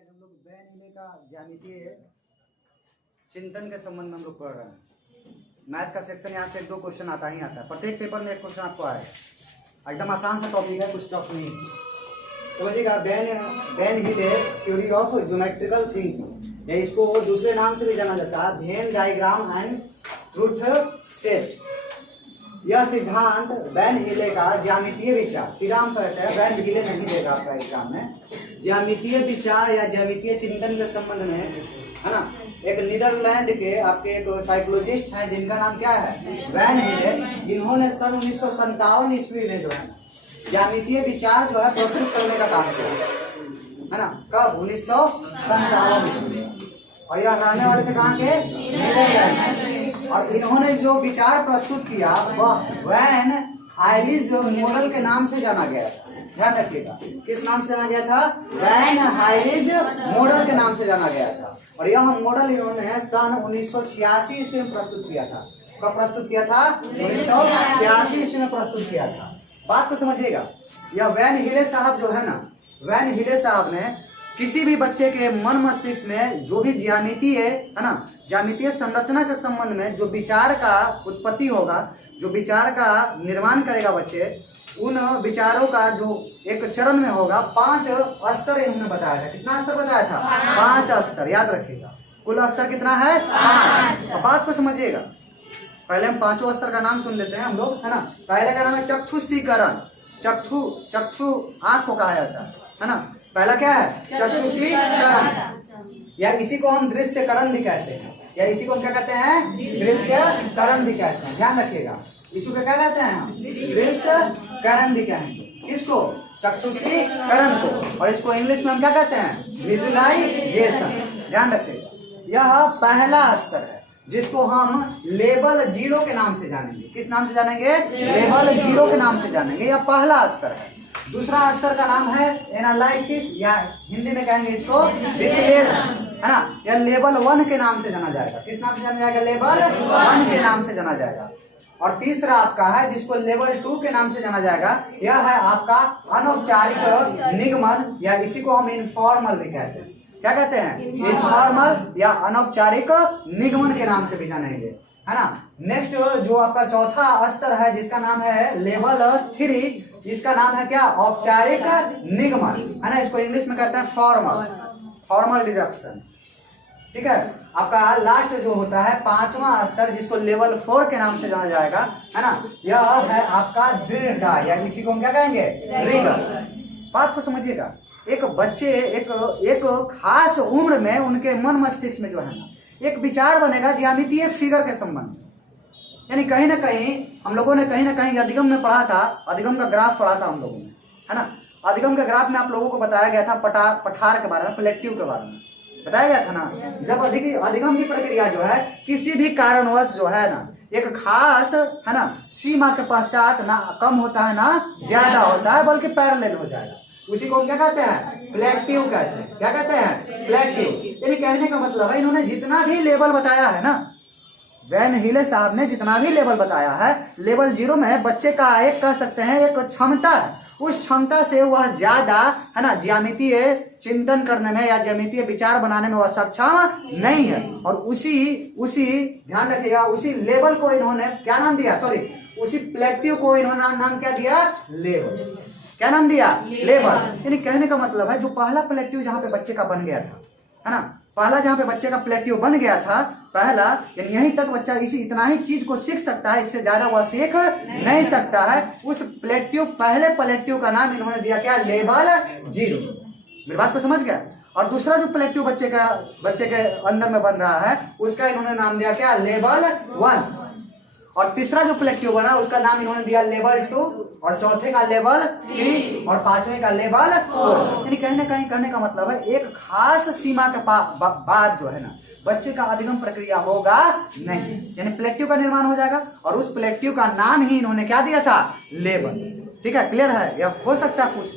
आज हम लोग बैन का ज्यामितीय चिंतन के संबंध में हम लोग पढ़ रहे हैं। मैथ का सेक्शन यहाँ से एक दो क्वेश्चन आता ही आता है, प्रत्येक पेपर में एक क्वेश्चन आपको आएगा। एकदम आसान सा टॉपिक है, कुछ टफ नहीं। समझिएगा, बैन हिले थ्योरी ऑफ ज्योमेट्रिकल थिंकिंग, या इसको दूसरे नाम से भी जाना जाता है Venn diagram and truth set. यह सिद्धांत बैन हिले का ज्यामितीय विचार, सीधा हम कहते हैं बैन हिले नहीं देगा आपका एग्जाम में, ज्यामितीय विचार या ज्यामितीय चिंतन के संबंध में है ना। एक नीदरलैंड के आपके एक साइकोलॉजिस्ट हैं जिनका नाम क्या है, बैन हिले। इन्होंने सन 1957 ईस्वी में जो है ज्यामितीय विचार जो है प्रस्तुत करने का काम किया है ना। कब? 1957 ईस्वी में। और यह रहने वाले थे कहाँ के? नीदरलैंड। और इन्होंने जो विचार प्रस्तुत किया वह वैन हाइलिज मॉडल के नाम से जाना गया था। ध्यान रखिएगा, किस नाम से जाना गया था? वैन हाइलिज मॉडल के नाम से जाना गया था। और यह मॉडल इन्होंने सन 1986 ईस्वी में प्रस्तुत किया था। कब प्रस्तुत किया था? 1986 ईस्वी में प्रस्तुत किया था। बात को समझिएगा, यह वैन हिले साहब जो है ना, वैन हिले साहब ने किसी भी बच्चे के मन मस्तिष्क में जो भी ज्यामिति है ना, ज्यामितीय संरचना के संबंध में जो विचार का उत्पत्ति होगा, जो विचार का निर्माण करेगा बच्चे, उन विचारों का जो एक चरण में होगा 5 स्तर इन्होंने बताया था। कितना स्तर बताया था? 5 स्तर। याद रखिएगा, कुल स्तर कितना है? 5। अब बात को समझिएगा, पहले हम 5 स्तर का नाम सुन लेते हैं हम लोग, है ना। पहले का नाम है चक्षुषीकरण। चक्षु आंख को कहा जाता है ना। पहला क्या है? चक्षुषीकरण, या इसी को हम दृश्यकरण भी कहते हैं, या इसी को हम क्या कहते हैं? दृश्यकरण भी कहते हैं। ध्यान रखिएगा, इसको क्या कहते हैं हम? दृश्यकरण भी कहेंगे। किसको? चक्षुषीकरण को। और इसको इंग्लिश में हम क्या कहते हैं? विजुअलाइजेशन। ध्यान रखिएगा, यह पहला स्तर है जिसको हम लेवल 0 के नाम से जानेंगे। किस नाम से जानेंगे? लेवल 0 के नाम से जानेंगे। यह पहला स्तर है। दूसरा स्तर का नाम है एनालिसिस, या हिंदी में कहेंगे इसको विश्लेषण, है ना। यह लेवल 1 के नाम से जाना जाएगा। किस नाम से जाना जाएगा? लेवल 1 के नाम से जाना जाएगा। और तीसरा आपका है जिसको लेवल 2 के नाम से जाना जाएगा, यह है आपका अनौपचारिक निगमन, या इसी को हम इनफॉर्मल भी कहते हैं। क्या कहते हैं? इनफॉर्मल या अनौपचारिक निगमन के नाम से भी जानेंगे, है ना। नेक्स्ट जो आपका चौथा स्तर है जिसका नाम है लेवल 3, इसका नाम है क्या? औपचारिक निगमन, है ना। इसको इंग्लिश में कहते हैं फॉर्मल डिडक्शन। ठीक है। आपका लास्ट जो होता है 5वां स्तर जिसको लेवल 4 के नाम से जाना जाएगा, है ना। यह है आपका दृढ़ता, या इसी को हम क्या कहेंगे? रिगर। बात को समझिएगा, एक बच्चे एक खास उम्र में उनके मन मस्तिष्क में जो है ना एक विचार बनेगा ज्यामितीय फिगर के संबंध में। यानी कहीं ना कहीं हम लोगों ने कहीं ना कहीं अधिगम में पढ़ा था, अधिगम का ग्राफ पढ़ा था हम लोगों ने, है ना। अधिगम के ग्राफ में आप लोगों को बताया गया था पठार के बारे में, प्लेक्टिव के बारे में बताया गया था ना। जब अधिगम की प्रक्रिया जो है किसी भी कारणवश जो है ना एक खास, है ना, सीमा के पश्चात ना कम होता है ना ज्यादा होता है, बल्कि पैरेलल हो जाएगा, उसी को हम क्या कहते हैं? प्लेक्टिव कहते हैं। क्या कहते हैं? प्लेक्टिव। यानी कहने का मतलब है इन्होंने जितना भी लेवल बताया है ना, वैन हिले साहब ने जितना भी लेवल बताया है, लेवल 0 में बच्चे का एक कह सकते हैं एक क्षमता है, उस क्षमता से वह ज्यादा, है ना, ज्यामितीय चिंतन करने में या ज्यामितीय विचार बनाने में वह सक्षम नहीं है। और उसी ध्यान रखिएगा, उसी लेवल को इन्होंने क्या नाम दिया? सॉरी, उसी प्लेक्टिव को इन्होंने नाम क्या दिया? लेवल। क्या नाम दिया? लेवल। यानी कहने का मतलब है जो पहला प्लेक्टिव जहां पे बच्चे का बन गया था, है ना, पहला जहां पे बच्चे का प्लेक्टिव बन गया था पहला, यानी यहीं तक बच्चा इतना ही चीज को सीख सकता है, इससे ज्यादा वह सीख नहीं सकता है। उस प्लेक्टिव, पहले प्लेक्टिव का नाम इन्होंने दिया क्या? लेवल 0। मेरी बात को समझ गया। और दूसरा जो प्लेक्टिव बच्चे के अंदर में बन रहा है उसका इन्होंने नाम दिया क्या? लेवल 1। और तीसरा जो प्लेक्टिव बना उसका नाम इन्होंने दिया लेवल 2, और चौथे का लेवल 3, और 5वें का लेवल 4। यानी कहीं ना कहीं कहने का मतलब है एक खास सीमा के बाद जो है ना बच्चे का अधिगम प्रक्रिया होगा नहीं, यानी प्लेक्टिव का निर्माण हो जाएगा, और उस प्लेक्टिव का नाम ही इन्होंने क्या दिया था? लेवल। ठीक है, क्लियर है? यह हो सकता है पूछ।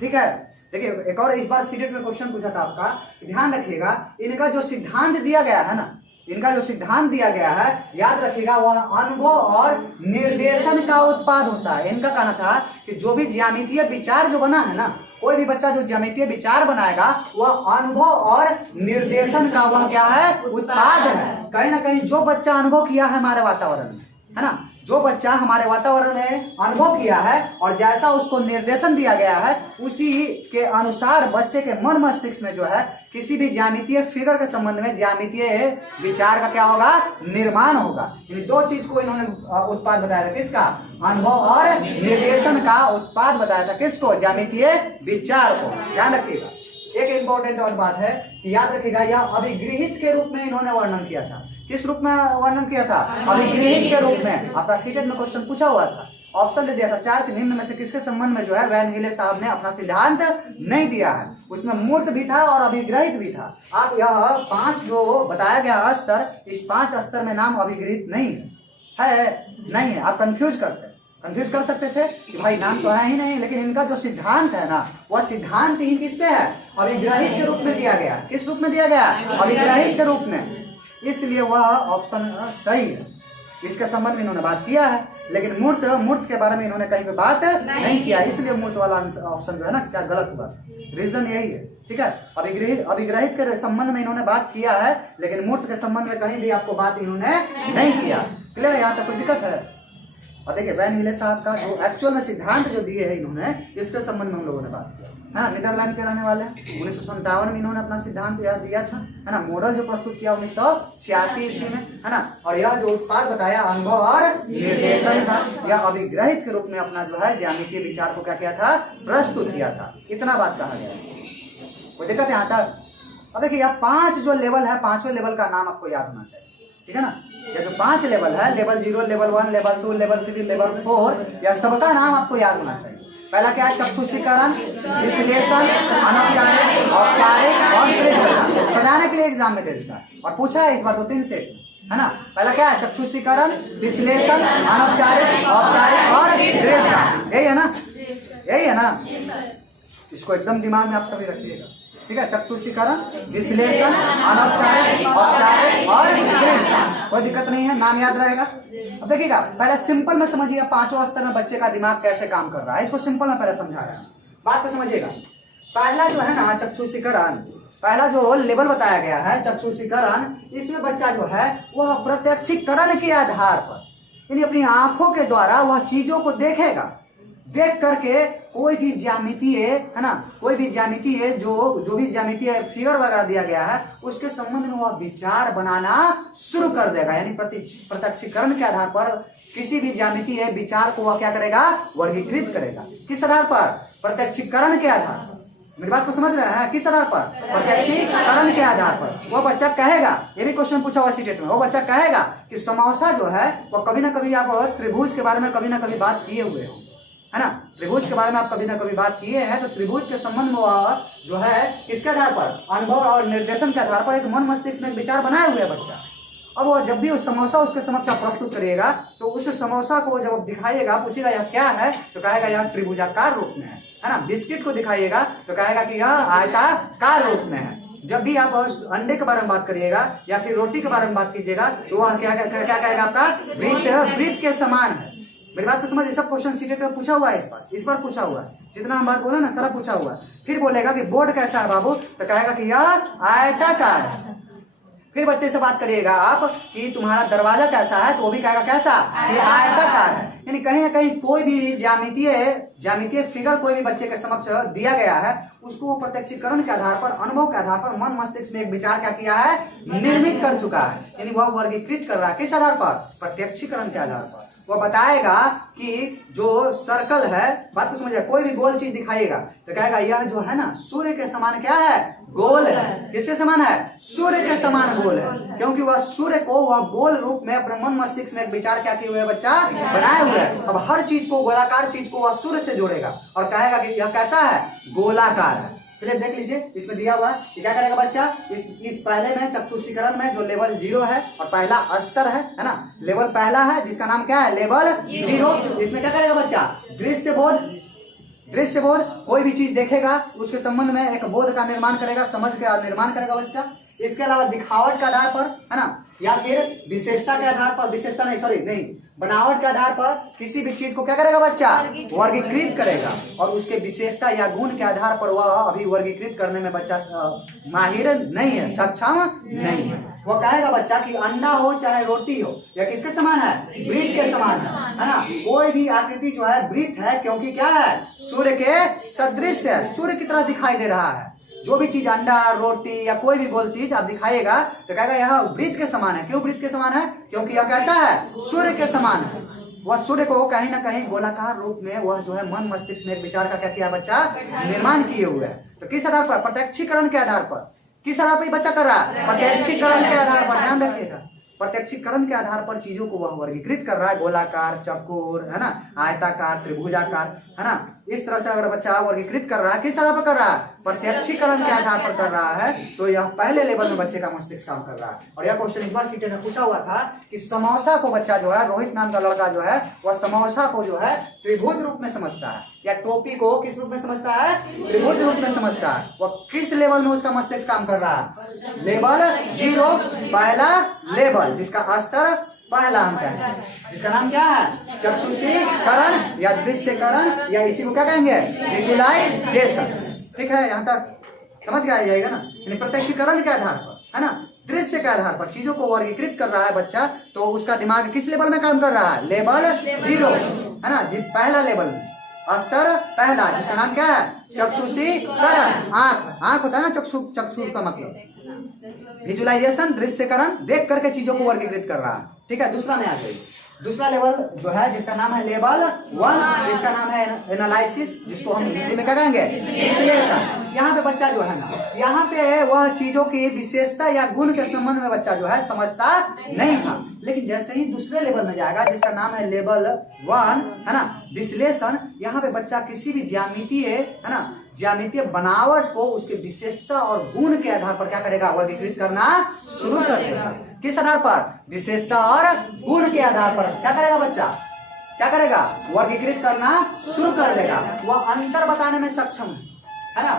ठीक है, देखिए एक और इस बार सीटेट में क्वेश्चन पूछा था आपका, ध्यान रखिएगा, इनका जो सिद्धांत दिया गया है ना, इनका जो सिद्धांत दिया गया है, याद रखिएगा, वह अनुभव और निर्देशन का उत्पाद होता है। इनका कहना था कि जो भी ज्यामितीय विचार जो बना है ना कोई भी बच्चा जो ज्यामितीय विचार बनाएगा वह अनुभव और निर्देशन का वह क्या है, उत्पाद है। कहीं ना कहीं जो बच्चा अनुभव किया है हमारे वातावरण में, है ना, जो बच्चा हमारे वातावरण में अनुभव किया है और जैसा उसको निर्देशन दिया गया है उसी के अनुसार बच्चे के मन मस्तिष्क में जो है किसी भी ज्यामितीय फिगर के संबंध में ज्यामितीय विचार का क्या होगा, निर्माण होगा। इन दो चीज को इन्होंने उत्पाद बताया था, किसका, अनुभव और निर्देशन का उत्पाद बताया था, किसको, ज्यामितीय विचार को। ध्यान रखिएगा। एक इंपॉर्टेंट और बात है कि याद रखिएगा, यह अभिगृहित के रूप में इन्होंने वर्णन किया था। किस रूप में वर्णन किया था, अभिगृहित के रूप में। आपका सीटेट में क्वेश्चन पूछा हुआ था, ऑप्शन दे दिया था, चार के निम्न में से किसके संबंध में जो है वैन हिले साहब ने अपना सिद्धांत नहीं दिया है। उसमें मूर्त भी था और अभिग्रहित भी था। आप यह 5 जो बताया गया स्तर, इस 5 स्तर में नाम अभिगृहित नहीं है, नहीं है। आप कंफ्यूज कर सकते थे कि भाई नाम तो है ही नहीं, लेकिन इनका जो सिद्धांत है ना, वह सिद्धांत ही किस पे है, अभिग्रहित के रूप में दिया गया। किस रूप में दिया गया, अभिग्रहित के रूप में। इसलिए वह ऑप्शन सही है। इसके संबंध में इन्होंने बात किया है, लेकिन मूर्त के बारे में इन्होंने कहीं पे बात नहीं किया, इसलिए मूर्त वाला ऑप्शन जो है ना क्या गलत हुआ। रीजन यही है, ठीक है। अभिग्रहित के संबंध में इन्होंने बात किया है, लेकिन मूर्त के संबंध में कहीं भी आपको बात इन्होंने नहीं किया। क्लियर है, यहाँ तक कोई दिक्कत है। और देखिए वैन हिले साहब का जो एक्चुअल में सिद्धांत जो दिए है इन्होंने, इसके संबंध में हम लोगों ने बात किया है ना। नीदरलैंड के रहने वाले 1957 में इन्होंने अपना सिद्धांत यह दिया था, है ना। मॉडल जो प्रस्तुत किया 1986 ईस्वी में, है ना। और यह जो उत्पाद बताया अनुभव और निर्देशन था, यह अभिग्रहित के रूप में अपना जो है ज्यामितीय विचार को क्या किया था, प्रस्तुत किया था। इतना बात कहा गया। कोई दिक्कत है यहाँ तक। अब देखिए यह 5 जो लेवल है, 5 लेवल का नाम आपको याद होना चाहिए, ठीक है ना। ये जो 5 लेवल है, level 0, level 1, level 2, level 3, level 4, यह सबका नाम आपको याद होना चाहिए। पहला क्या है, चक्षुषीकरण, विश्लेषण, अनौपचारिक, औपचारिक और दृढ़। सजाने के लिए एग्जाम में दे देता है और पूछा है इस बार 2-3 सेट, है ना। पहला क्या है, चक्षुषीकरण, विश्लेषण, अनौपचारिक, औपचारिक और दृढ़। यही है ना, यही है ना। इसको एकदम दिमाग में आप सभी रखिएगा, ठीक है। चक्षुषीकरण, विश्लेषण, अनौपचारिक, औपचारिक और दृढ़। कोई दिक्कत नहीं है, नाम याद रहेगा। अब देखिएगा, पहले सिंपल में समझिए 5वां स्तर में बच्चे का दिमाग कैसे काम कर रहा है, इसको सिंपल में पहले समझा रहा है। बात को समझिएगा। पहला जो है ना चक्षुषीकरण, पहला जो लेवल बताया गया है चक्षुषीकरण, इसमें बच्चा जो है वह प्रत्यक्षीकरण के आधार पर, यानी अपनी आंखों के द्वारा वह चीजों को देखेगा। देख करके कोई भी ज्यामितीय, है ना, कोई भी ज्यामितीय जो भी ज्यामितीय फिगर वगैरह दिया गया है उसके संबंध में वह विचार बनाना शुरू कर देगा। यानी प्रत्यक्षीकरण के आधार पर किसी भी ज्यामितीय विचार को वह क्या करेगा, वर्गीकृत करेगा। किस आधार पर, प्रत्यक्षीकरण के आधार पर। मेरी बात को समझ रहे हैं, किस आधार पर, प्रत्यक्षीकरण के आधार पर। वह बच्चा कहेगा, ये भी क्वेश्चन पूछा हुआ सीटेट में, वो बच्चा कहेगा कि समोसा जो है वह कभी ना कभी, आप त्रिभुज के बारे में कभी ना कभी बात किए हुए हो, है ना। त्रिभुज के बारे में आप कभी ना कभी बात किए हैं, तो त्रिभुज के संबंध में वह जो है किसके आधार पर, अनुभव और निर्देशन के आधार पर एक मन मस्तिष्क में एक विचार बनाए हुए है बच्चा। अब वो जब भी उस समोसा उसके समक्ष आप प्रस्तुत करिएगा, तो उस समोसा को जब दिखाइएगा, पूछेगा यह क्या है, तो कहेगा यह त्रिभुजाकार रूप में है ना। बिस्किट को दिखाइएगा तो कहेगा कि यह आयताकार रूप में है। जब भी आप अंडे के बारे में बात करिएगा या फिर रोटी के बारे में बात कीजिएगा, तो वह क्या कहेगा, आपका वृत्त के समान है। मेरी बात को समझिए, सब क्वेश्चन सीटेट में पूछा हुआ है, इस बार पूछा हुआ है। जितना हम बात बोले ना सारा पूछा हुआ है। फिर बोलेगा कि बोर्ड कैसा है बाबू, तो कहेगा कि यह आयताकार है। फिर बच्चे से बात करिएगा आप कि तुम्हारा दरवाजा कैसा है, तो वो भी कहेगा कैसा, ये आयताकार है। यानी कहीं ना कहीं कोई भी ज्यामितीय फिगर कोई भी बच्चे के समक्ष दिया गया है, उसको वो प्रत्यक्षीकरण के आधार पर, अनुभव के आधार पर मन मस्तिष्क में एक विचार क्या किया है, निर्मित कर चुका है। यानी वह वर्गीकृत कर रहा है। किस आधार पर, प्रत्यक्षीकरण के आधार पर। वह बताएगा कि जो सर्कल है, बात को समझिए, कोई भी गोल चीज दिखाइएगा तो कहेगा यह जो है ना सूर्य के समान क्या है, गोल है। किसके समान है, सूर्य के समान गोल है, क्योंकि वह सूर्य को वह गोल रूप में अपने मन मस्तिष्क में एक विचार क्या किए हुए बच्चा बनाए हुए है। अब हर चीज को, गोलाकार चीज को वह सूर्य से जोड़ेगा और कहेगा कि यह कैसा है, गोलाकार है। चलिए देख लीजिए, इसमें दिया हुआ है कि क्या करेगा बच्चा, इस पहले में चक्षुषीकरण में जो लेवल 0 है और पहला स्तर है ना, लेवल पहला है जिसका नाम क्या है, लेवल 0। इसमें क्या करेगा बच्चा, दृश्य बोध, कोई भी चीज देखेगा उसके संबंध में एक बोध का निर्माण करेगा, समझ का निर्माण करेगा बच्चा। इसके अलावा दिखावट के आधार पर, है ना, या फिर विशेषता के आधार पर, विशेषता नहीं सॉरी नहीं, बनावट के आधार पर किसी भी चीज को क्या करेगा बच्चा, वर्गीकृत करेगा, और उसके विशेषता या गुण के आधार पर वह अभी वर्गीकृत करने में बच्चा माहिर नहीं है, सक्षम नहीं है। वो कहेगा बच्चा कि अंडा हो चाहे रोटी हो, या किसके समान है, वृत्त के समान है ना। कोई भी आकृति जो है वृत्त है, क्योंकि क्या है, सूर्य के सदृश है, सूर्य की तरह दिखाई दे रहा है। जो भी चीज अंडा, रोटी या कोई भी गोल चीज आप दिखाएगा तो कहेगा यह वृत्त के समान है। क्यों वृत्त के समान है, क्योंकि यह कैसा है, सूर्य के समान है। वह सूर्य को कहीं ना कहीं गोलाकार रूप में वह जो है मन मस्तिष्क में एक विचार का क्या किया बच्चा, निर्माण किए हुए है। तो किस आधार पर, प्रत्यक्षीकरण के आधार पर, किस आधार पर बच्चा कर रहा है, प्रत्यक्षीकरण के आधार पर। ध्यान रखिएगा, प्रत्यक्षीकरण के आधार पर चीजों को वह वर्गीकृत कर रहा है, गोलाकार, चौकोर, है ना, आयताकार, त्रिभुजाकार, है ना। इस तरह से अगर बच्चा वर्गीकृत कर रहा है, किस आधार पर कर रहा है, प्रत्यक्षीकरण के आधार पर कर रहा है, तो यह पहले लेवल में बच्चे का मस्तिष्क काम कर रहा है। और यह क्वेश्चन इस बार सीटेट में पूछा हुआ था कि समोसा को बच्चा जो है, रोहित नाम का लड़का जो है, वह समोसा को जो है त्रिभुज रूप में समझता है, या टोपी को किस रूप में समझता है, त्रिभुज रूप में समझता है। वह किस लेवल में उसका मस्तिष्क काम कर रहा है, लेवल 0, पहला लेवल, जिसका स्तर पहला हम कहते हैं, जिसका नाम क्या है, चक्षुषीकरण या दृश्यकरण, या इसी को क्या कहेंगे, विजुअलाइजेशन। ठीक है, यहाँ तक समझ के आ जाएगा ना। यानी प्रत्यक्षीकरण के आधार पर, है ना, दृश्य के आधार पर चीजों को वर्गीकृत कर रहा है बच्चा, तो उसका दिमाग किस लेवल में काम कर रहा है, लेवल 0, है ना, पहला लेवल में, स्तर पहला, जिसका नाम क्या है, चक्षुषीकरण। आंख होता है ना, चक्षु का मतलब विजुअलाइजेशन, दृश्यकरण, देख करके चीजों को वर्गीकृत कर रहा है। ठीक है, दूसरा में आ जाइए। दूसरा लेवल जो है, जिसका नाम है लेवल 1, इसका नाम है एनालिसिस, जिसको हम हिंदी में क्या कहेंगे, विश्लेषण। यहाँ पे बच्चा जो है ना, यहाँ पे वह चीजों की विशेषता या गुण के संबंध में बच्चा जो है समझता नहीं था, लेकिन जैसे ही दूसरे लेवल में जाएगा, जिसका नाम है लेवल 1, है ना, विश्लेषण, यहाँ पे बच्चा किसी भी ज्यामितीय, है ना, ज्यामितीय बनावट को उसके विशेषता और गुण के आधार पर क्या करेगा, वर्गीकृत करना शुरू कर देगा। किस आधार पर, विशेषता और गुण के आधार पर क्या करेगा बच्चा, क्या करेगा, वर्गीकृत करना शुरू कर देगा। वह अंतर बताने में सक्षम है ना,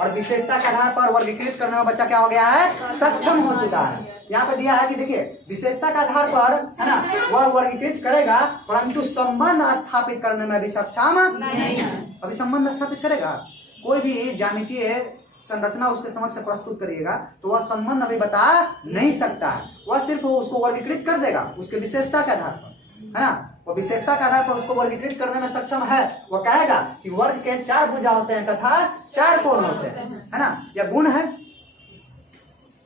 और विशेषता के आधार पर वर्गीकृत करने में बच्चा क्या हो गया है, सक्षम हो चुका है। यहाँ पे दिया है कि देखिए, विशेषता के आधार पर, है ना, वह वर्गीकृत करेगा, परंतु संबंध स्थापित करने में भी सक्षम नहीं है। अभी संबंध स्थापित करेगा, कोई भी ज्यामितीय संरचना उसके समक्ष प्रस्तुत करिएगा तो वह संबंध अभी बता नहीं सकता है, वह सिर्फ उसको वर्गीकृत कर देगा उसके विशेषता के आधार पर, है ना। वो विशेषता के आधार पर उसको वर्गीकृत करने में सक्षम है। वह कहेगा कि वर्ग के 4 भुजा होते हैं तथा 4 कोण होते हैं, है ना। यह गुण है,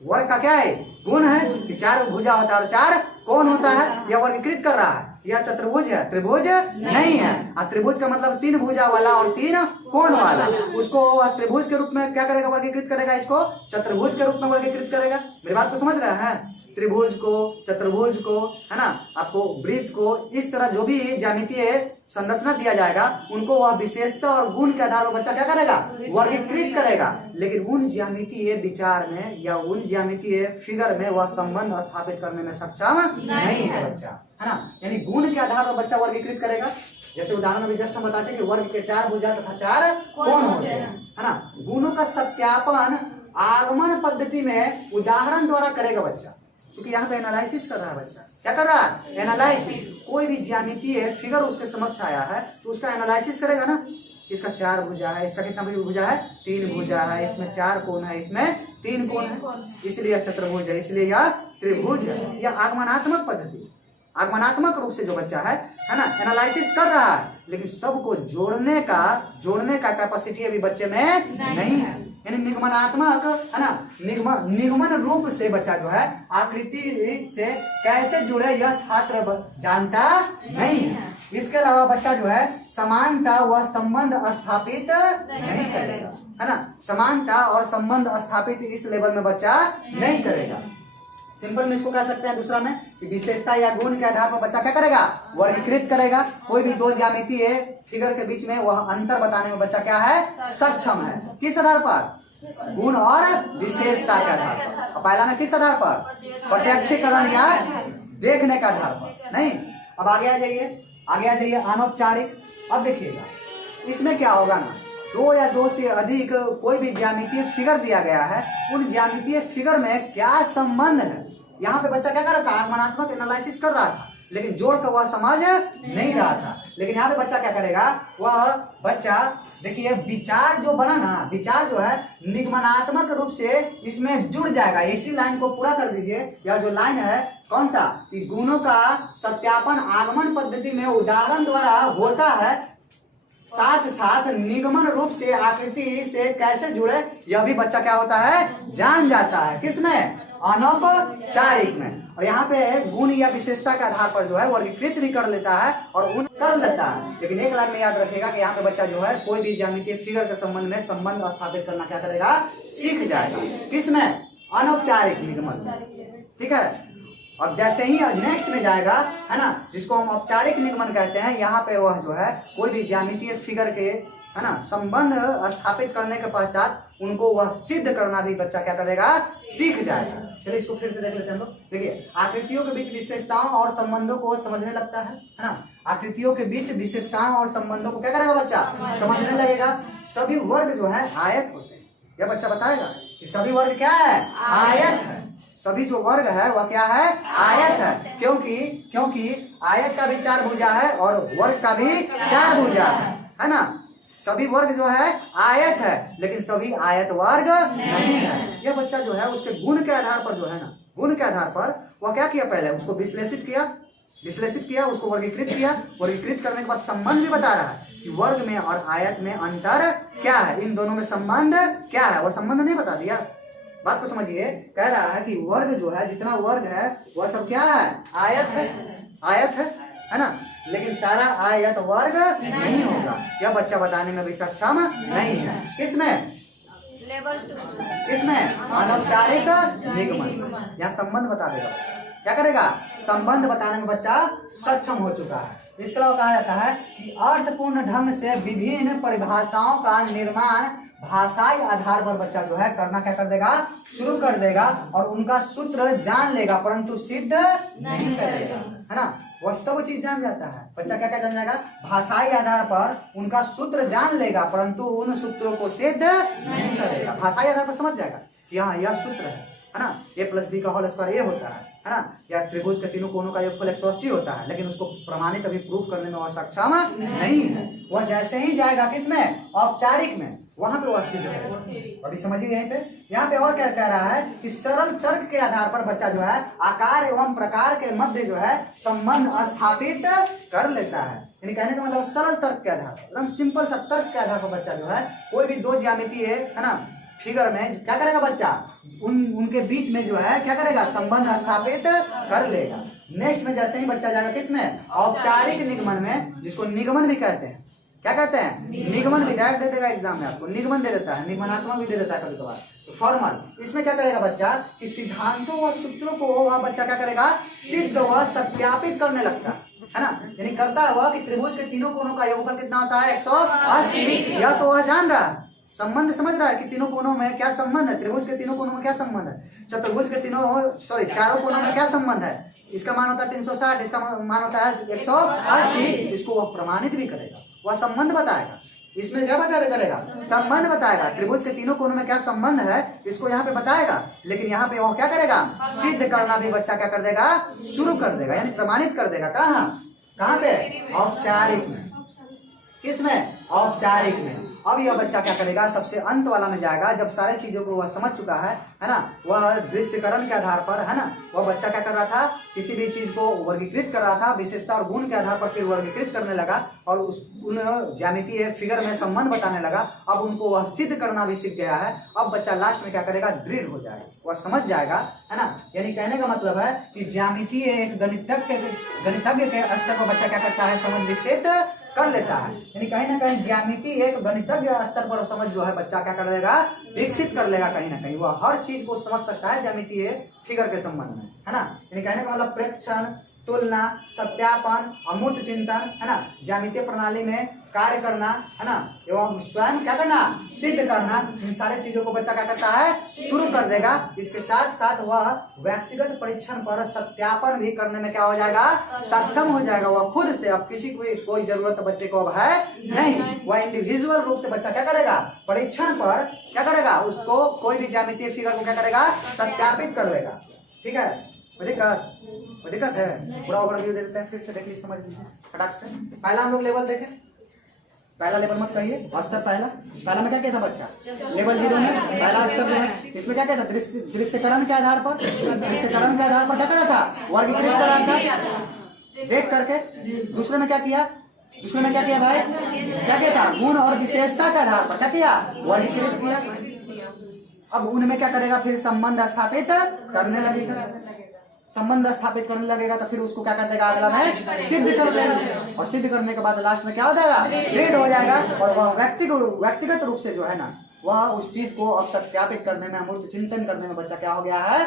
वर्ग का क्या है, गुण है कि 4 भुजा होता है और 4 कोण होता है। यह वर्गीकृत कर रहा है, यह चतुर्भुज है, त्रिभुज नहीं है। त्रिभुज का मतलब 3 भुजा वाला और 3 कोण वाला, उसको त्रिभुज के रूप में क्या करेगा, वर्गीकृत करेगा, इसको चतुर्भुज के रूप में वर्गीकृत करेगा। मेरी बात को समझ रहे हैं, त्रिभुज को, चतुर्भुज को, है ना, आपको वृत्त को, इस तरह जो भी ज्यामितीय संरचना दिया जाएगा उनको वह विशेषता और गुण के आधार पर बच्चा क्या करेगा, वर्गीकृत करेगा। लेकिन उन ज्यामितीय विचार में या उन ज्यामितीय फिगर में वह संबंध स्थापित करने में सक्षम नहीं है बच्चा, है ना। यानी गुण के आधार पर बच्चा वर्गीकृत करेगा। जैसे उदाहरण में जस्ट हम बताते हैं कि वर्ग के 4 भुजा तथा 4 कोण होते हैं, है ना। गुणों का सत्यापन आगमन पद्धति में उदाहरण द्वारा करेगा बच्चा, क्योंकि यहाँ पे एनालिसिस कर रहा है बच्चा। क्या कर रहा है, एनालिसिस। कोई भी ज्यामितीय फिगर उसके समक्ष आया है तो उसका एनालिसिस करेगा ना, इसका 4 भुजा है, इसका कितना भुजा है, 3 भुजा है, इसमें 4 कोण है, इसमें 3 कोण है, इसलिए यह चतुर्भुज है, इसलिए यह त्रिभुज है। यह आगमनात्मक पद्धति, आगमनात्मक रूप से जो बच्चा है ना, एनालिसिस कर रहा है, लेकिन सबको जोड़ने का कैपेसिटी अभी बच्चे में नहीं है। यानी निगमनात्मक, है ना, निगमन रूप से बच्चा जो है आकृति से कैसे जुड़े यह छात्र जानता नहीं है। इसके अलावा बच्चा जो है समानता व संबंध स्थापित नहीं करेगा, है ना। समानता और संबंध स्थापित इस लेवल में बच्चा नहीं करेगा। सिंपल में इसको कह सकते हैं दूसरा में कि विशेषता या गुण के आधार पर बच्चा क्या करेगा, वर्गीकृत करेगा। कोई भी 2 ज्यामितीय फिगर के बीच में वह अंतर बताने में बच्चा क्या है, सक्षम है। किस आधार पर, गुण और विशेषता के आधार पर। पहला में किस आधार पर, प्रत्यक्षीकरण या देखने के आधार पर नहीं। अब आगे आ जाइए अनौपचारिक। अब देखिएगा इसमें क्या होगा ना, 2 या 2 से अधिक कोई भी ज्यामितीय फिगर दिया गया है, उन ज्यामितीय फिगर में क्या संबंध है, यहाँ पे बच्चा क्या कर रहा था, आगमनात्मक एनालिसिस कर रहा था, लेकिन जोड़ कर वह समझ नहीं रहा था। लेकिन यहाँ पे बच्चा क्या करेगा, वह बच्चा देखिए विचार जो बना ना, विचार जो है निगमनात्मक रूप से इसमें जुड़ जाएगा। इसी लाइन को पूरा कर दीजिए। यह जो लाइन है कौन सा, कि गुणों का सत्यापन आगमन पद्धति में उदाहरण द्वारा होता है, साथ साथ निगमन रूप से आकृति से कैसे जुड़े यह भी बच्चा क्या होता है, जान जाता है। किसमें, अनौपचारिक में। और यहाँ पे गुण या विशेषता के आधार पर जो है वर्गीकृत भी कर लेता है और उन कर लेता है। लेकिन एक लाइन में याद रखेगा कि यहाँ पे बच्चा जो है कोई भी ज्यामितीय फिगर के संबंध में संबंध स्थापित करना क्या करेगा, सीख जाएगा। किसमें, अनौपचारिक निगमन। ठीक है। अब जैसे ही नेक्स्ट में जाएगा, है ना, जिसको हम औपचारिक निगमन कहते हैं, यहाँ पे वह जो है कोई भी ज्यामितीय फिगर के, है ना, संबंध स्थापित करने के पश्चात उनको वह सिद्ध करना भी बच्चा क्या करेगा, सीख जाएगा। चलिए इसको फिर से देख लेते हैं हम लोग। देखिए, आकृतियों के बीच विशेषताओं और संबंधों को समझने लगता है ना, आकृतियों के बीच विशेषताओं और संबंधों को क्या करेगा बच्चा, समझने लगेगा। सभी वर्ग जो है आयत होते हैं। यह बच्चा बताएगा कि सभी वर्ग क्या है, आयत है। सभी जो वर्ग है वह क्या है, आयत है। क्योंकि आयत का भी 4 भुजा है और वर्ग का भी 4 भुजा है ना। सभी वर्ग जो है आयत है, लेकिन सभी आयत वर्ग नहीं है। यह बच्चा जो है उसके गुण के आधार पर जो है ना, गुण के आधार पर वह क्या किया, पहले उसको विश्लेषित किया, उसको वर्गीकृत किया। वर्गीकृत करने के बाद संबंध भी बता रहा है कि वर्ग में और आयत में अंतर क्या है, इन दोनों में संबंध क्या है। वह संबंध नहीं बता दिया। बात को समझिए, कह रहा है कि वर्ग जो है, जितना वर्ग है वह सब क्या है, आयत है ना। लेकिन सारा आयत वर्ग नहीं होगा। यह बच्चा बताने में भी सक्षम नहीं है। किसमें, लेवल 2, इसमें अनौपचारिक निगमन। यहाँ संबंध बता देगा। क्या करेगा, संबंध बताने में बच्चा सक्षम हो चुका है। इसके अलावा कहा जाता है कि अर्थपूर्ण ढंग से विभिन्न परिभाषाओं का निर्माण भाषाई आधार पर बच्चा जो है करना क्या कर देगा, शुरू कर देगा और उनका सूत्र जान लेगा, परंतु सिद्ध नहीं करेगा, है ना। वह सब चीज जान जाता है। बच्चा क्या क्या जान जाएगा, भाषाई आधार पर उनका सूत्र जान लेगा, परंतु उन सूत्रों को सिद्ध नहीं करेगा। भाषाई आधार पर समझ जाएगा, यहाँ यह सूत्र है ना, a+b का होल स्क्वायर ये होता है ना, या त्रिभुज के तीनों कोणों का योगफल 180 होता है, लेकिन उसको प्रमाणित अभी प्रूफ करने में वह सक्षम नहीं है। वह जैसे ही जाएगा किसमें, औपचारिक में, वहां पे वह सिद्ध है। अभी समझिए यहीं पे, यहाँ पे और क्या कह रहा है कि सरल तर्क के आधार पर बच्चा जो है आकार एवं प्रकार के मध्य जो है संबंध स्थापित कर लेता है। यानी कहने का मतलब सरल तर्क के आधार पर, एकदम सिंपल सा तर्क के आधार पर बच्चा जो है कोई भी दो ज्यामिति है ना, फिगर में क्या करेगा बच्चा, उनके बीच में जो है क्या करेगा, संबंध स्थापित कर लेगा। नेक्स्ट में जैसे ही बच्चा जाएगा किसमें, औपचारिक निगमन में, जिसको निगमन भी कहते हैं। क्या कहते हैं, निगमन भी। डायरेक्ट दे देगा एग्जाम में आपको, निगमन दे देता है, निगमनात्मक भी दे देता है कभी कभार, फॉर्मल। इसमें क्या करेगा बच्चा कि सिद्धांतों व सूत्रों को वह बच्चा क्या करेगा, सिद्ध व सत्यापित करने लगता है ना। यानी करता है वह कि त्रिभुज के तीनों कोणों का योगफल कितना होता है, 180। यह तो वह जान रहा है, संबंध समझ रहा है कि तीनों कोणों में क्या संबंध है, त्रिभुज के तीनों कोणों में क्या संबंध है, चतुर्भुज के चारों कोणों में क्या संबंध है। इसका मान होता है 360, इसका मान होता है 180। इसको वह प्रमाणित भी करेगा, वह संबंध बताएगा। इसमें क्या करेगा, संबंध बताएगा। त्रिभुज के तीनों कोणों में क्या संबंध है इसको यहाँ पे बताएगा, लेकिन यहाँ पे वो क्या करेगा, सिद्ध करना भी बच्चा क्या कर देगा, शुरू कर देगा, यानी प्रमाणित कर देगा। कहाँ पे, औपचारिक में। किसमें, औपचारिक में। अब यह बच्चा क्या करेगा, सबसे अंत वाला में जाएगा, जब सारे चीजों को वह समझ चुका है ना, वह दृश्यकरण के आधार पर, है ना, वह बच्चा क्या कर रहा था, किसी भी चीज को वर्गीकृत कर रहा था, विशेषता और गुण के आधार पर फिर वर्गीकृत करने लगा और उन ज्यामितीय फिगर में संबंध बताने लगा। अब उनको वह सिद्ध करना भी सीख गया है। अब बच्चा लास्ट में क्या करेगा, दृढ़ हो जाएगा, वह समझ जाएगा, है ना। यानी कहने का मतलब है कि ज्यामितीय एक गणितज्ञ के स्तर पर बच्चा क्या करता है, समझ विकसित कर लेता है। यानी कहीं ना कहीं ज्यामिति एक गणितज्ञ स्तर पर समझ जो है बच्चा क्या कर लेगा, विकसित कर लेगा। कहीं ना कहीं वह हर चीज को समझ सकता है ज्यामितीय फिगर के संबंध में, है ना। यानी कहने का मतलब प्रेक्षण, तुलना, सत्यापन, अमूर्त चिंतन, है ना, ज्यामितीय प्रणाली में कार्य करना, है ना, एवं स्वयं क्या करना, सिद्ध करना, इन सारे चीजों को बच्चा क्या करता है, शुरू कर देगा। इसके साथ साथ वह व्यक्तिगत परीक्षण पर सत्यापन भी करने में क्या हो जाएगा, सक्षम हो जाएगा। वह खुद से, अब किसी कोई जरूरत बच्चे को अब है नहीं, वह इंडिविजुअल रूप से बच्चा क्या करेगा, परीक्षण पर क्या करेगा, उसको कोई भी ज्यामितीय फिगर को क्या करेगा, सत्यापित कर लेगा। ठीक है, कोई दिक्कत है? पूरा ओवरव्यू दे देते हैं, फिर से देख लीजिए, समझ लीजिए फटाक से। पहला हम लोग लेवल देखें, पहला लेवल मत कहिए, स्तर पहला में क्या कहता बच्चा? लेवल 0 में पहला स्तर जो है, इसमें क्या कहता? दृश्यकरण के आधार पर, दृश्यकरण के आधार पर क्या करा था? वर्गीकृत करा था देख करके। दूसरे में क्या किया? दूसरे में क्या किया भाई? क्या किया था? गुण और विशेषता के आधार पर क्या किया? वर्गीकृत किया। अब उनमें क्या करेगा? फिर संबंध स्थापित करने लगेगा। संबंध स्थापित करने लगेगा तो फिर उसको क्या कर देगा? अगला में सिद्ध कर देगा, और सिद्ध करने के बाद लास्ट में क्या हो जाएगा? ग्रेड हो जाएगा। और वह व्यक्तिगत रूप से जो है ना, वह उस चीज को अब सत्यापित करने में, अमूर्त चिंतन करने में बच्चा क्या हो गया है?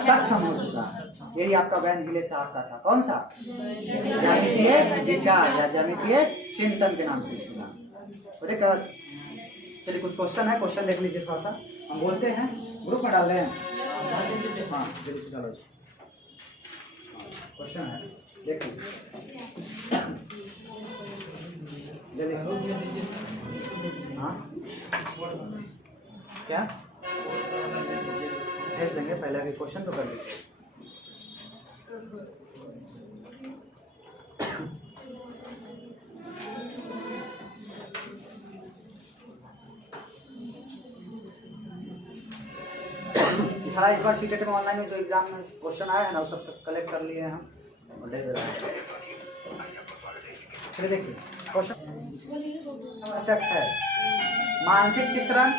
सक्षम हो चुका है। यही आपका वैन हिले साहब का था। कौन सा? ज्यामितीय विचार या ज्यामितीय चिंतन के नाम से इसका नाम। चलिए कुछ क्वेश्चन है, क्वेश्चन देख लीजिए थोड़ा सा। हम बोलते हैं, ग्रुप में डाल रहे हैं। हाँ जल्दी से डालो, क्वेश्चन है देख लीजिए जल्दी से। हाँ क्या भेज देंगे? पहले अभी क्वेश्चन तो कर लीजिए। सारा इस बार सीटेट में ऑनलाइन में जो एग्जाम में क्वेश्चन आया है ना, वो सब कलेक्ट कर लिए हैं हम और दे दे रहे हैं। चलिए देखिए क्वेश्चन आवश्यक है। मानसिक चित्रण,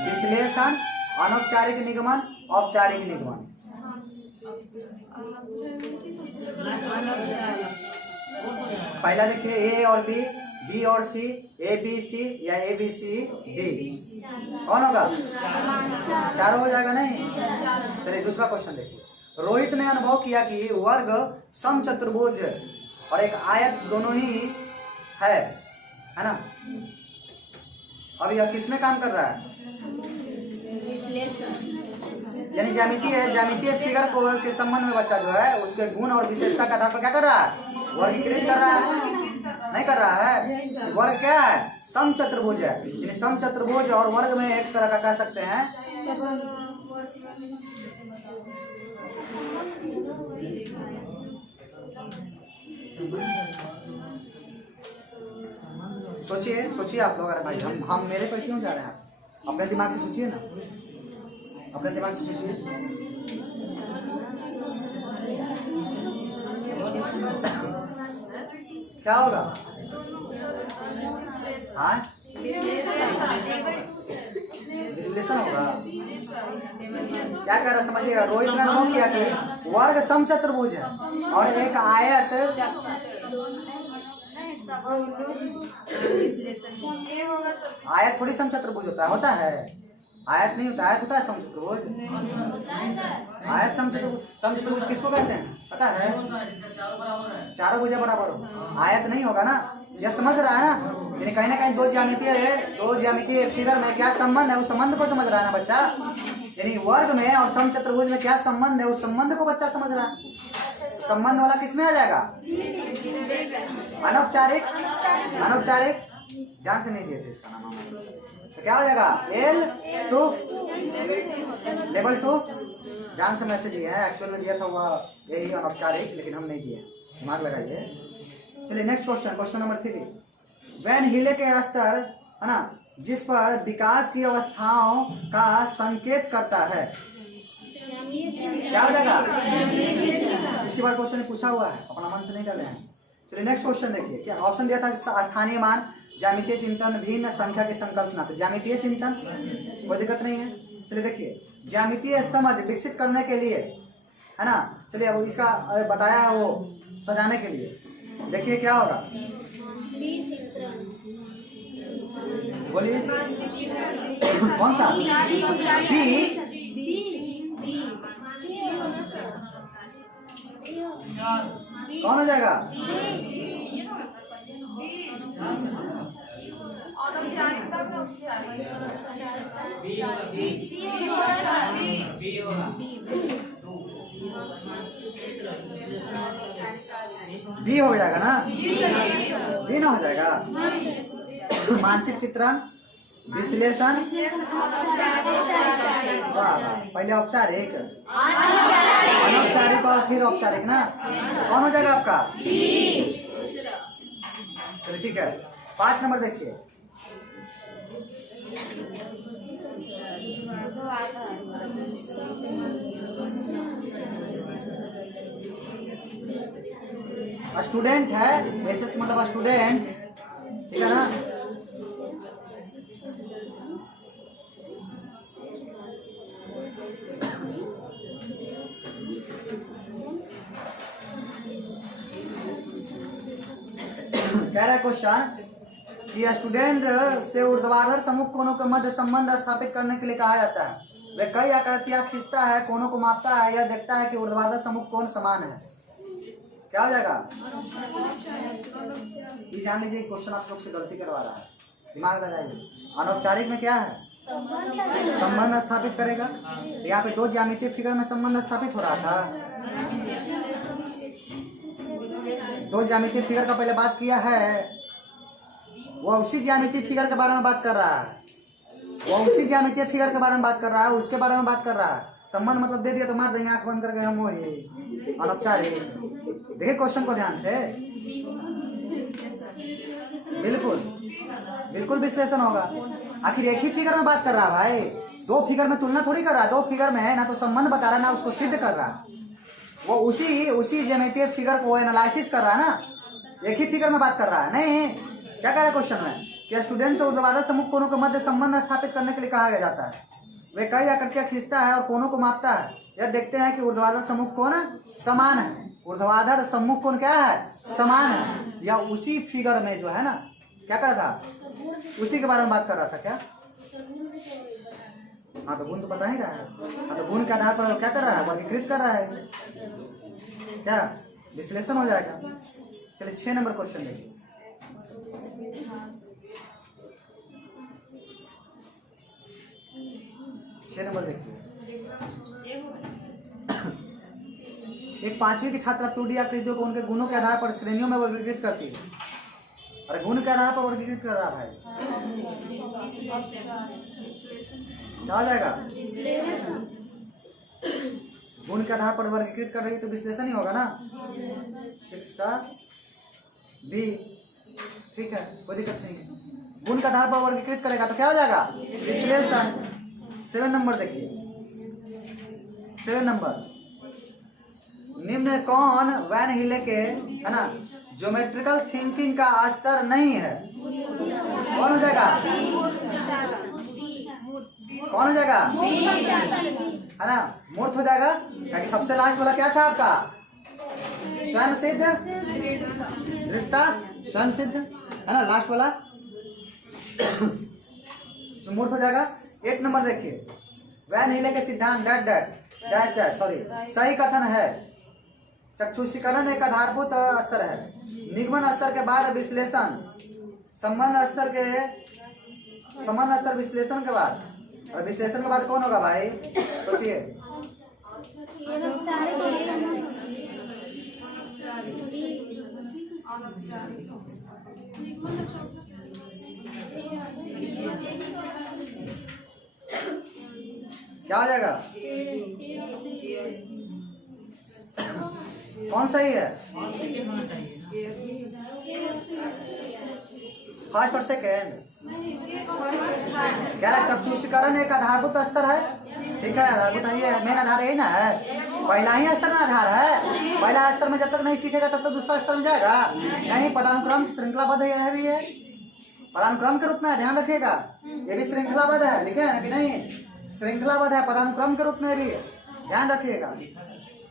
विश्लेषण, अनौपचारिक निगमन, औपचारिक निगमन। पहला देखिए ए और बी, बी और सी, ए बी सी या ए बी सी डी। कौन होगा? चारों हो जाएगा नहीं? चलिए दूसरा क्वेश्चन देखिए। रोहित ने अनुभव किया कि वर्ग, समचतुर्भुज और एक आयत दोनों ही है ना? अब यह किसमें काम कर रहा है? यानी ज्यामिति है, ज्यामितीय फिगर को के संबंध में बच्चा जो है उसके गुण और विशेषता के आधार पर क्या कर रहा है? वर्गीकृत कर रहा है। नहीं कर रहा है? वर्ग क्या है? समचतुर्भुज है। यानी समचतुर्भुज और वर्ग में एक तरह का कह सकते हैं। सोचिए सोचिए आप लोग। अरे भाई हम मेरे पर क्यों जा रहे हैं? अपने दिमाग से सोचिए ना, अपने दिमाग से सोचिए। क्या होगा? हाँ विश्लेषण होगा। क्या कह रहा समझिएगा? रोहित ने अनुभव किया कि वर्ग समचतुर्भुज है और एक आयत। आयत थोड़ी समचतुर्भुज होता है। आयत नहीं होता, आयत होता है समचतुर्भुज। आयत समचतुर्भुज किसको कहते हैं पता है? चारों भुजा बराबर हो। आयत नहीं होगा ना, यह समझ रहा है ना? यानी कहीं ना कहीं दो ज्यामितीय फिगर में क्या संबंध है, उस संबंध को समझ रहा है ना बच्चा? यानी वर्ग में और समचतुर्भुज में क्या संबंध है, उस संबंध को बच्चा समझ रहा है। संबंध वाला किसमें आ जाएगा? अनौपचारिक। अनौपचारिक जान से नहीं दिए थे इसका नाम, तो क्या हो जाएगा? L2 लेवल 2 जान से मैसेज दिया है। एक्चुअल में दिया था वह यही अनौपचारिक, लेकिन हम नहीं दिए, दिमाग लगाइए। चलिए next question, question number 3। Van Hiele के स्तर है ना, जिस पर विकास की अवस्थाओं का संकेत करता है, क्या हो जाएगा? इसी बार क्वेश्चन पूछा हुआ है, अपना मन से नहीं डाले हैं। चलिए नेक्स्ट क्वेश्चन देखिए। क्या ऑप्शन दिया था? स्थानीय मान, ज्यामितीय चिंतन, भिन्न संख्या की संकल्पना। तो ज्यामितीय चिंतन कोई दिक्कत नहीं है। चलिए देखिए, ज्यामितीय समझ विकसित करने के लिए है ना। चलिए अब इसका बताया है वो सजाने के लिए। देखिए क्या होगा, बोलिए कौन सा? बी। कौन हो जाएगा? बी हो जाएगा ना? बी ना हो जाएगा? मानसिक चित्रण, विश्लेषण, वाह वाह, पहले औपचारिक, अनौपचारिक और फिर औपचारिक ना। कौन हो जाएगा आपका? चलिए ठीक है, 5 नंबर देखिए। स्टूडेंट है, एसएस मतलब स्टूडेंट, ठीक है ना। कह रहा है क्वेश्चन कि स्टूडेंट से ऊर्ध्वाधर सम्मुख कोनों के मध्य संबंध स्थापित करने के लिए कहा जाता है। वह कई आकृतियां खींचता है, कोनों को मापता है, यह देखता है कि ऊर्ध्वाधर सम्मुख कोण समान है। क्या हो जाएगा? ये जान लीजिए, क्वेश्चन आप लोग से गलती करवा रहा है, दिमाग लगाइए। अनौपचारिक में क्या है? संबंध स्थापित करेगा। तो यहाँ पे 2 ज्यामितीय फिगर में संबंध स्थापित हो रहा था। 2 ज्यामितीय फिगर का पहले बात किया है, वो उसी ज्यामितीय फिगर के बारे में बात कर रहा है, वो उसी ज्यामितीय फिगर के बारे में बात कर रहा है, उसके बारे में बात कर रहा है। संबंध मतलब दे दिया तो मार देंगे आंख बंद करके हम, वो ही अनौपचारिक। देखिए क्वेश्चन को ध्यान से, बिल्कुल बिल्कुल विश्लेषण होगा। आखिर एक ही फिगर में बात कर रहा है भाई, 2 फिगर में तुलना थोड़ी कर रहा है। 2 फिगर में है ना तो संबंध बता रहा है ना उसको सिद्ध कर रहा है, वो उसी ज्यामितीय फिगर को एनालिसिस कर रहा है ना, एक ही फिगर में बात कर रहा है। नहीं, क्या कह रहा है क्वेश्चन में कि स्टूडेंट से ऊर्ध्वाधर सम्मुख कोनों के मध्य संबंध स्थापित करने के लिए कहा जाता है। वे कई आकृतियां खींचता है और कोनों को मापता है, यह देखते हैं कि ऊर्ध्वाधर सम्मुख कोण समान है। ऊर्ध्वाधर सम्मुख कोण क्या है? समान है। या उसी फिगर में जो है ना, क्या कर रहा था? उसी के बारे में बात कर रहा था। क्या? हाँ तो गुण तो पता ही रहा है। हाँ तो गुण के आधार पर क्या कर रहा है? वर्गीकृत कर रहा है। क्या विश्लेषण हो जाएगा। चलिए 6 नंबर क्वेश्चन देखिए। नंबर देखिए। एक 5वीं की छात्रा 2D आकृतियों को उनके गुणों के आधार पर श्रेणियों में वर्गीकृत करती है। अरे गुण के आधार पर वर्गीकृत कर रहा भाई, क्या हो जाएगा? गुण के आधार पर वर्गीकृत कर रही है तो विश्लेषण ही होगा ना। 6 का बी, ठीक है, कोई दिक्कत नहीं है। गुण के आधार पर वर्गीकृत करेगा तो क्या हो जाएगा? विश्लेषण। 7 नंबर देखिए। 7 नंबर, निम्न कौन वैन हिले के है ना ज्योमेट्रिकल थिंकिंग का स्तर नहीं है? कौन हो जाएगा? कौन हो जाएगा? है ना, मूर्त हो जाएगा। क्योंकि सबसे लास्ट वाला क्या था आपका? स्वयं सिद्ध, दृढ़ता, स्वयं सिद्ध, है ना, लास्ट वाला मूर्त हो जाएगा। 1 नंबर देखिए, वैन हिले के सिद्धांत डैश डैश सॉरी सही कथन है। चक्षुषीकरण एक आधारभूत स्तर है। निगमन स्तर के बाद विश्लेषण, संबंध स्तर विश्लेषण के बाद, और विश्लेषण के बाद कौन होगा भाई? सोचिए। क्या हो जाएगा? कौन सही है? फर्स्ट और सेकेंड? क्या है? चक्षुषीकरण एक आधारभूत स्तर है, ठीक है, आधारभूत है, मेन आधार यही ना है। पहला ही स्तर में आधार है। पहला स्तर में जब तक नहीं सीखेगा तब तक दूसरा स्तर में जाएगा नहीं। पदानुक्रम श्रृंखलाबद्ध है, भी है, पदानुक्रम के रूप में ध्यान रखिएगा। ये भी श्रृंखलाबद्ध है, लिखे है ना कि नहीं? श्रृंखलाबद्ध है, पदानुक्रम के रूप में भी ध्यान रखिएगा,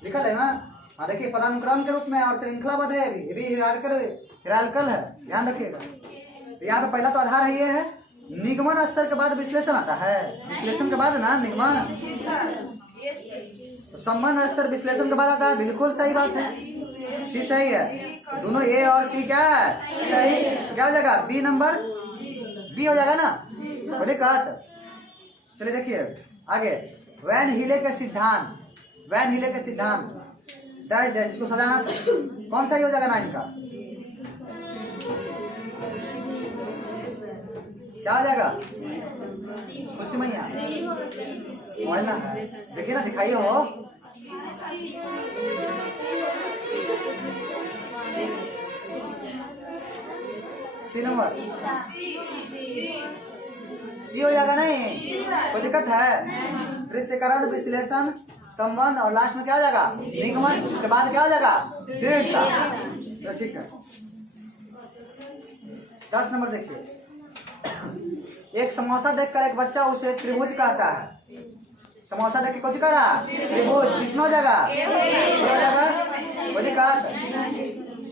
लिखा है ना। हाँ देखिए, पदानुक्रम के रूप में और श्रृंखलाबद्ध है, ये भी हिरार्कल है, ध्यान रखिएगा। यहाँ पे पहला तो आधार है, ये है। निगमन स्तर के बाद विश्लेषण आता है, विश्लेषण के बाद ना निगमन, तो संबंध स्तर विश्लेषण के बाद आता है। बिल्कुल सही बात है, सी सही है। दोनों ए और सी क्या है? सही। क्या हो जाएगा? बी नंबर, बी हो जाएगा ना, बोले कहत। चलिए देखिए आगे, वैन हिले के सिद्धांत, वैन हिले के सिद्धांत डैश डैश, इसको सजाना कौन सही हो जाएगा? 9 का क्या हो जाएगा? खुशी मैया मोबाइल ना है, देखिए ना, दिखाइए हो। सी नंबर सी हो जाएगा नहीं, कोई दिक्कत है? दृश्यकरण, विश्लेषण, संबंध और लास्ट में क्या हो जाएगा? निगमन। इसके बाद क्या हो जाएगा? दृढ़ता। तो ठीक है। 10 नंबर देखिए, एक समोसा देखकर एक बच्चा उसे त्रिभुज कहता है। समोसा देख के कुछ कह रहा? त्रिभुज। किसमें हो जाएगा? हो जाएगा, कोई दिक्कत?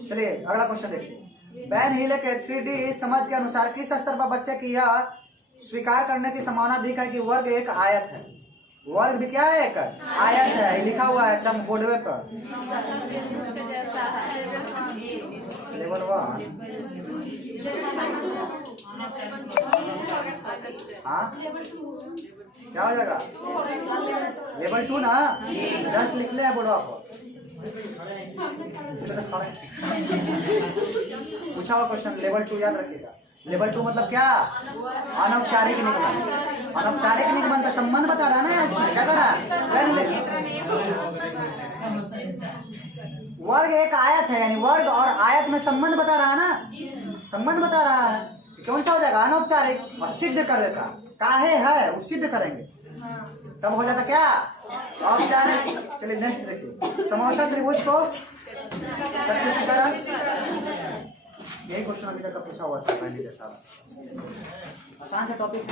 चलिए अगला क्वेश्चन देखिए। बैन हीले के 3D समझ के अनुसार किस स्तर पर बच्चे की यह स्वीकार करने की संभावना अधिक है कि वर्ग एक आयत है? वर्ग भी क्या है? एक आयत है, लिखा हुआ है एकदम बोर्डवे पर। लेवल 1। हाँ क्या हो जाएगा? लेवल 2 ना, जस्ट लिख ले बोलो आप। पूछा हुआ क्वेश्चन लेवल 2 याद रखिएगा। लेवल 2 मतलब क्या? अनौपचारिक निगमन। अनौपचारिक निगमन का संबंध बता रहा है ना, क्या कर रहा है? वर्ग एक आयत है, यानी वर्ग और आयत में संबंध बता रहा है ना, संबंध बता रहा है। कौन सा हो जाएगा? अनौपचारिक। और सिद्ध कर देता, काहे है वो सिद्ध करेंगे, तब हो जाता क्या? औपचारिक। चलिए नेक्स्ट देखिए, समोसा त्रिभुज को यही क्वेश्चन अभी तक का पूछा हुआ था, आसान से टॉपिक।